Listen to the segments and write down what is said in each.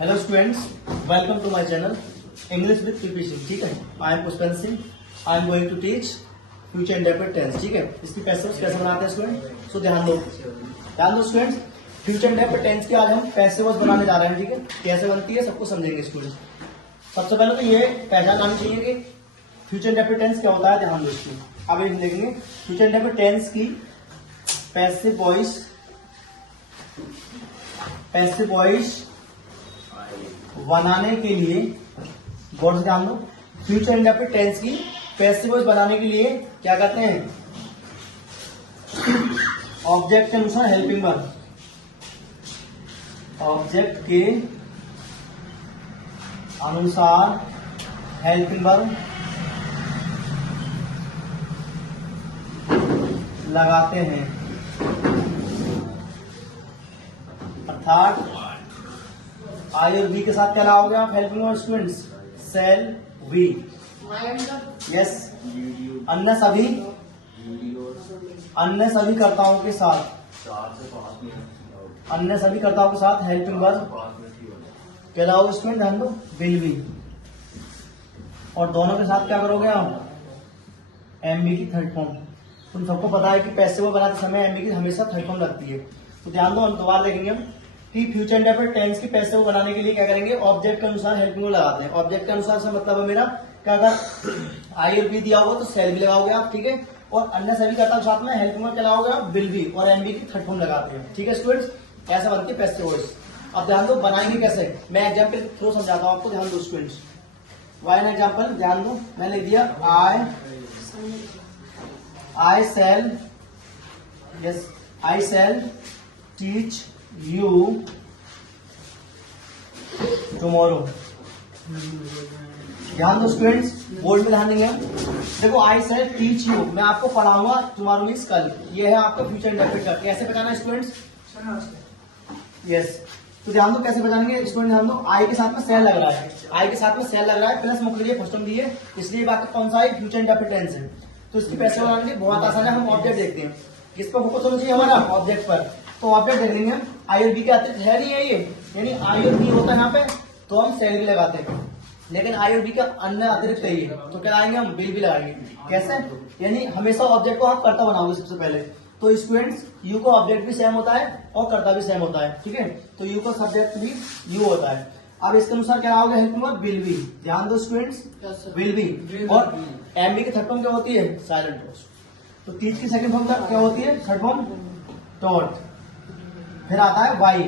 Hello students, welcome to my channel English with PP Singh. ठीक है, I am Pushpendra Singh. I am going to teach future indefinite tense. ठीक है, इसकी passives कैसे बनाते हैं स्टूडेंट, सो ध्यान दो स्टूडेंट्स। फ्यूचर इंडेफिनिट टेंस के आज हम पैसिव्स बनाने जा रहे हैं। ठीक है, कैसे बनती है सबको समझेंगे स्टूडेंट्स। सबसे पहले तो ये पहचान आनी चाहिए कि फ्यूचर इंडेफिनिट टेंस क्या होता है। ध्यान दो इसकी, अब एक देखेंगे फ्यूचर इंडेफिनिट टेंस की पैसिव वॉइस बनाने के लिए गौर से ध्यान दो। फ्यूचर इंडेफिनिट टेंस की पैसिव वॉइस बनाने के लिए क्या करते हैं, ऑब्जेक्ट के अनुसार हेल्पिंग वर्ब, ऑब्जेक्ट के अनुसार हेल्पिंग वर्ब लगाते हैं। अर्थात आई और बी के साथ क्या लगाओगे आप helping verb students, shall we. Yes, अन्य सभी कर्ताओं के साथ हेल्पिंग वर्ब क्या लगाओगे स्टूडेंट, ध्यान दो, विल बी। और दोनों के साथ क्या करोगे आप, एमबी की थर्ड फॉर्म। तुम सबको पता है कि पैसिव वर्ब बनाते समय एमबी की हमेशा थर्ड फॉर्म लगती है। तो ध्यान दो, हम दोबारा देखेंगे हम कि फ्यूचर इंडेफिनिट टेंस की पैसिव वर्ब बनाने के लिए क्या करेंगे, ऑब्जेक्ट के अनुसार हेल्पिंग वर्ब लगाते हैं। ऑब्जेक्ट के अनुसार से मतलब है मेरा क्या, अगर आई और बी दिया होगा तो सेल भी लगाओगे आप। ठीक है, और अन्य सभी कर्ता के साथ में हेल्पिंग वर्ब क्या लगाओगे आप, विल बी, और एमबी की थर्ड फॉर्म लगाते हैं। ठीक है स्टूडेंट्स, ऐसा बनती है पैसिव वॉइस। अब ध्यान दो बनाएंगे कैसे, मैं एग्जाम्पल के थ्रू समझाता हूँ आपको। ध्यान दो स्टूडेंट्स, वाई एन एग्जाम्पल, ध्यान दो, मैंने लिख दिया आई शैल टीच यू टुमारो। ध्यान दो स्टूडेंट्स, बोर्ड में ध्यान देंगे। देखो, आई शैल टीच यू, मैं आपको पढ़ाऊंगा, टुमारो मीन्स कल। ये है आपका फ्यूचर इंडेफिनिट का। कैसे पहचाना स्टूडेंट्स, यस, तो ध्यान दो कैसे पहचानेंगे स्टूडेंट। ध्यान दो, आई के साथ में सेल लग रहा है, आई के साथ में सेल लग रहा है, प्लस मुख्य लिए फर्स्ट दी है, इसलिए बाकी कौन सा है, फ्यूचर इंडेफिनिट टेंस है। तो इसकी पैसे बनाने के बहुत आसान है। हम ऑब्जेक्ट देखते हैं, किस पर फोकस होना चाहिए हमारा, ऑब्जेक्ट पर। तो ऑब्जेक्ट देख लेंगे हम, आई और बी के अतिरिक्त है नहीं है ये, यानी आई और बी होता है यहाँ पे तो हम सेल भी लगाते हैं, लेकिन आई और बी का अन्य अतिरिक्त है ये, तो क्या लगाएंगे हम, विल भी लगाएंगे। कैसे, यानी हमेशा ऑब्जेक्ट को आप कर्ता बनाओगे सबसे पहले। तो स्टूडेंट्स, यू का ऑब्जेक्ट भी सेम होता है और कर्ता भी सेम होता है। ठीक है, तो यू का सब्जेक्ट भी यू होता है। अब इसके अनुसार क्या आओगे, हेल्पिंग वर्ब विल बी। ध्यान दो स्टूडेंट्स, विल बी। और एमबी की थर्ड फॉर्म क्या होती है, साइलेंट वॉइस। तो टीच की सेकंड फॉर्म क्या होती है, थर्ड फॉर्म टॉट। फिर आता है वाई,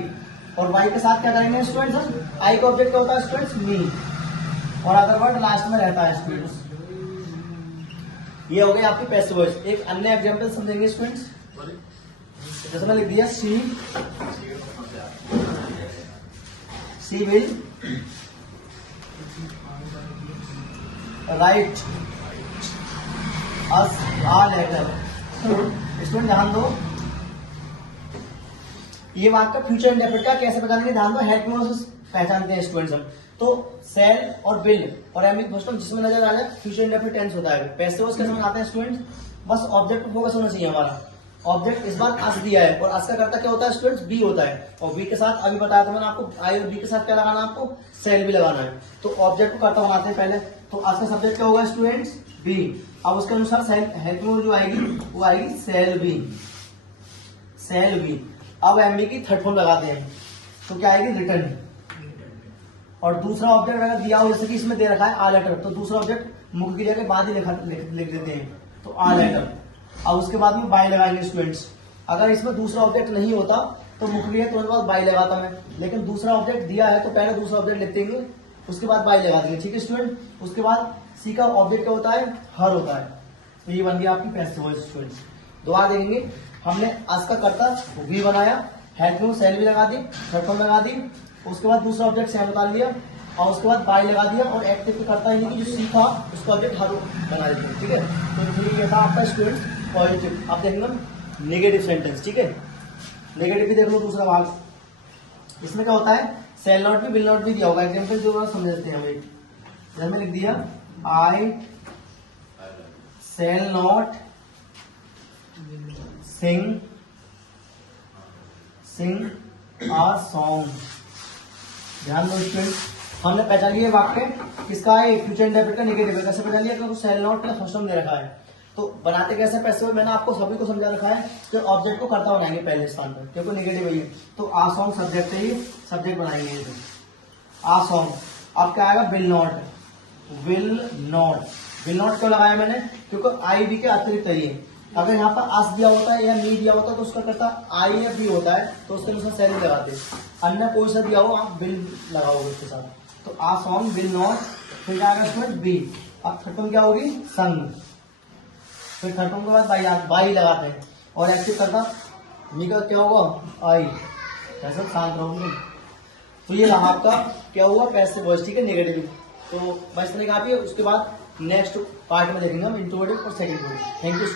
और वाई के साथ क्या करेंगे स्टूडेंट्स, हम आई का ऑब्जेक्ट क्या होता है स्टूडेंट्स, मी, और अदर वर्ड लास्ट में रहता है स्टूडेंट्स। ये हो गई आपकी पैसिव वॉइस। एक अन्य एग्जांपल समझेंगे स्टूडेंट्स, जैसे मैं लिख दिया she will write us a letter. Student ध्यान दो, ये बात का फ्यूचर इंडेफिनिट का कैसे पहचानेंगे, ध्यान दो, हेल्पिंग वर्ब से पहचानते हैं स्टूडेंट्स हम। तो सेल और विल और एमबी फर्स्ट जिसमें नजर आ जाए फ्यूचर इंडेफिनिट टेंस होता है। पैसिव वॉइस कैसे बनाते हैं स्टूडेंट्स, बस ऑब्जेक्ट पर फोकस होना चाहिए हमारा। ऑब्जेक्ट इस बार अस दिया है, और अस का कर्ता क्या होता है स्टूडेंट्स, बी होता है, और बी के साथ अभी बताया था मैंने आपको, आई और बी के साथ क्या लगाना है आपको, सेल भी लगाना है। तो ऑब्जेक्ट को कर्ता बनाते हैं पहले, तो अस का सब्जेक्ट क्या होगा स्टूडेंट्स, बी। अब उसके अनुसार हेल्पिंग वर्ब जो आएगी वो आएगी सेल बी। अब एमबी की थर्ड फॉर्म लगाते हैं, तो क्या आएगी, रिटर्न। और दूसरा ऑब्जेक्ट अगर दिया हो, जैसे कि इसमें दे रखा है आ लेटर, तो दूसरा ऑब्जेक्ट मुख्य क्रिया के बाद ही लिख देते हैं, तो आ लेटर। अब उसके बाद में बाय लगाएंगे स्टूडेंट्स। अगर इसमें दूसरा ऑब्जेक्ट नहीं होता तो मुख्य क्रिया तुरंत बाद बाय लगाता मैं, लेकिन दूसरा ऑब्जेक्ट दिया है तो पहले दूसरा ऑब्जेक्ट लिख देंगे, उसके बाद बाय लगा देंगे। ठीक है स्टूडेंट, उसके बाद सी का ऑब्जेक्ट क्या होता है, हर होता है। तो ये बन गया आपकी पैसिव वॉइस स्टूडेंट्स। दोबारा देखेंगे, हमने आज का कर्ता वी बनाया, हेल्पिंग सेल भी लगा दी, थर्ड फॉर्म लगा दी, उसके बाद दूसरा ऑब्जेक्ट सेम उतार लिया, और उसके बाद बाय लगा दिया, और एक्टिव को करता है कि जो सी था उसका ऑब्जेक्ट हर बना देते हैं। ठीक है, तो फिर ये था आपका स्टूडेंट पॉजिटिव। अब देखेंगे नेगेटिव सेंटेंस। ठीक है, नेगेटिव भी देख लो दूसरा भाग, इसमें क्या होता है, सेल नॉट भी विल नॉट भी दिया होगा। एग्जाम्पल जो समझ लेते हैं हम, एक जैसे लिख दिया आई shall not sing a song ध्यान दो स्टूडेंट, हमने पहचान लिया वाक्य किसका है, फ्यूचर इंडेफिनिट का नेगेटिव है। कैसे पहचान लिया, क्योंकि सेल नॉट का फर्स्ट फॉर्म दे रखा है। तो बनाते कैसे पैसे हुए, मैंने आपको सभी को समझा रखा है कि ऑब्जेक्ट को कर्ता बनाएंगे पहले स्थान पर, क्योंकि नेगेटिव है ये। तो आ सॉन्ग सब्जेक्ट है, ये सब्जेक्ट बनाएंगे। आ सॉन्ग अब क्या आएगा, will not. Will not, will not क्यों लगाया मैंने, क्योंकि आई बी के अतिरिक्त है ये। अगर यहाँ पर आस दिया होता है या नी दिया होता है तो उसका करता आई या बी होता है, तो उसके अनुसार सेल लगाते। अन्य कोई सा दिया हो आप विल लगाओगे उसके साथ। तो आ सॉन्ग विल नॉट, फिर क्या आएगा इसमें बी। अब थर्ड वन क्या होगी, संग। फिर थर्ड वन के बाद बाई लगाते हैं और एक्टिव करता मी का क्या होगा, आई। ऐसा शांत रहोगे। तो ये रहा आपका क्या हुआ, पैसिव वॉइस, ठीक है, नेगेटिव। तो बस इतने काफी है। उसके बाद नेक्स्ट पार्ट में देखेंगे हम इंट्रोवर्टेड और सेकंड वर्ड। Thank you.